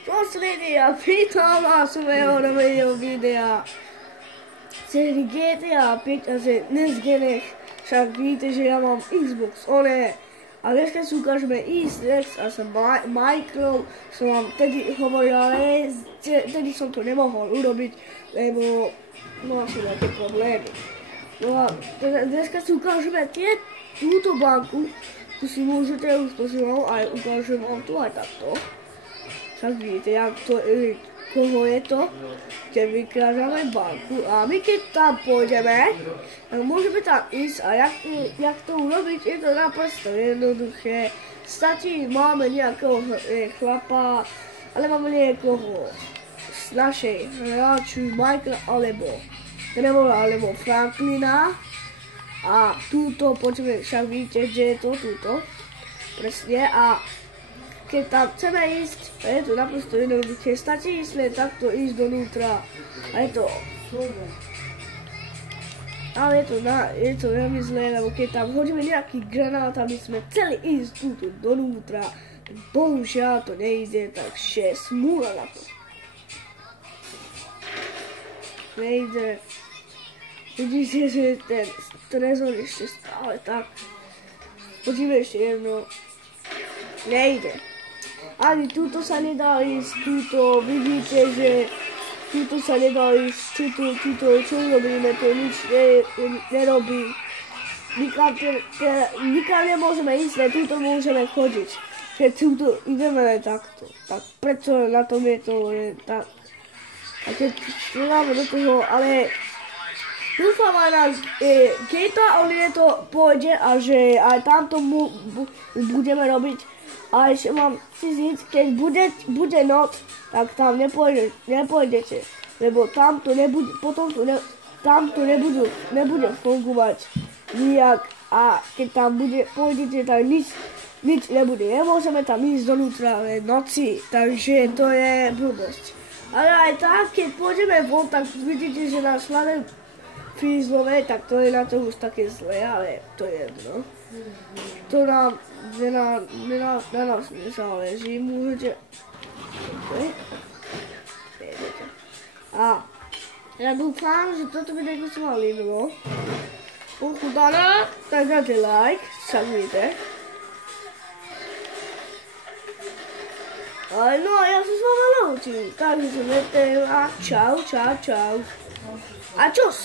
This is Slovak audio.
Čus lidi, a vítám vás u mého nového videa. Sérii GTA 5 a dnes genech, však víte, že ja mám Xbox One. A dneska si ukážeme Easter eggs a sa Michaelom som vám tedy hovoril, ale tedy som to nemohol urobiť, lebo mal som nejaké problémy. No a dneska si ukážeme túto banku, tu si môžete už pozrieť aj ukážem vám tu aj takto. Však vidíte, koho je to, keď vykrážame banku a my keď tam pôjdeme, tak môžeme tam ísť a jak to urobiť, je to naprosto jednoduché. Stačí, máme nejakého chlapa, ale máme niekoho z našej hráču Michaela alebo Trevora alebo Franklina a túto, počujeme, však vidíte, že je to túto, presne a keď tam chceme ísť, je to naprosto jednoduché, stačí ísť len takto ísť donútra a je to. Ale je to veľmi zlé, lebo keď tam hodíme nejaký granát a my sme chceli ísť túto donútra, bohužiaľ to nejde, takže smúla na to. Nejde. Vidíte, že ten trezor ešte stále tak. Poďme ešte jedno. Nejde. Ani túto sa nedá ísť, túto vidíte, že túto sa nedá ísť, túto čo robíme, to nič nerobí. Nikam nemôžeme ísť, ale túto môžeme chodiť. Keď túto ideme len takto, tak prečo na tom je to len tak. A keď dáme do toho, ale dúfam aj na GTA Online to pôjde a že aj tamto budeme robiť. A ešte mám cizíc, keď bude noc, tak tam nepôjdete, lebo tamto nebude, tamto nebude fungovať nijak a keď tam pôjdete, tak nič nebude. Nemôžeme tam ísť donútra v noci, takže to je blbosť. Ale aj tak, keď pôjdeme von, tak vidíte, že náš hlavné fízlové, tak to je na to už také zlé, ale to je jedno. To na nás nezáleží, môžete. A ja dúfam, že toto video sa vám líbilo. Pokud áno, tak dáte like, však vidíte. No a ja sa s vama naučím, takže sa mete a čau. A čus!